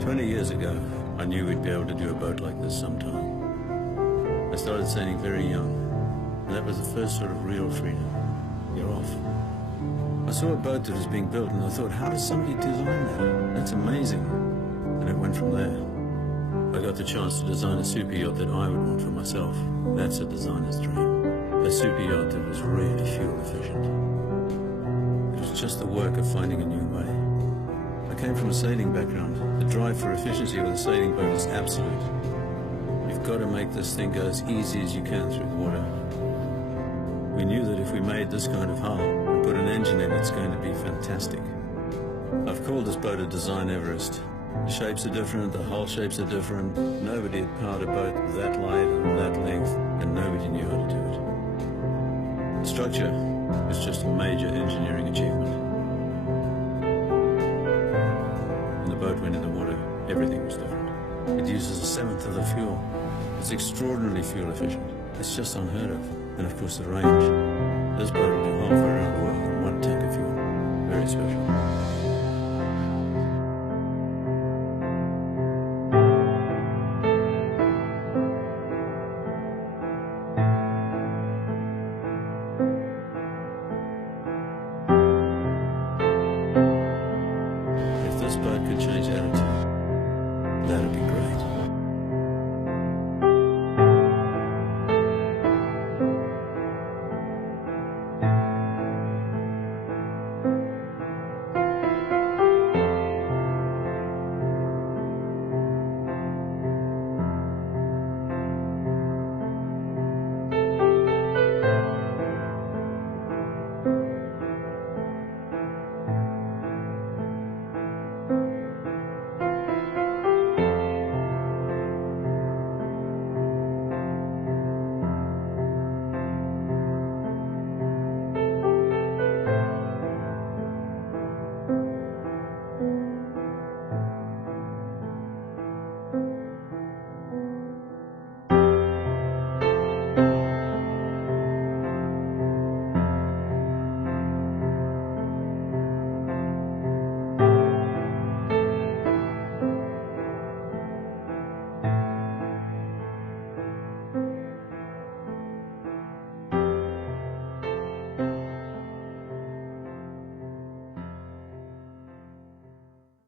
20 years ago, I knew we'd be able to do a boat like this sometime. I started sailing very young, and that was the first sort of real freedom. You're off. I saw a boat that was being built, and I thought, how does somebody design that? That's amazing. And it went from there. I got the chance to design a super yacht that I would want for myself. That's a designer's dream. A super yacht that was really fuel efficient. It was just the work of finding a new way. I came from a sailing background. The drive for efficiency with a sailing boat is absolute. You've got to make this thing go as easy as you can through the water. We knew that if we made this kind of hull and put an engine in, it's going to be fantastic. I've called this boat a design Everest. The shapes are different, the hull shapes are different. Nobody had powered a boat that light and that length, and nobody knew how to do it. The structure was just a major engineering achievement. When the boat went in the water, everything was different. It uses a seventh of the fuel. It's extraordinarily fuel efficient. It's just unheard of. And of course the range.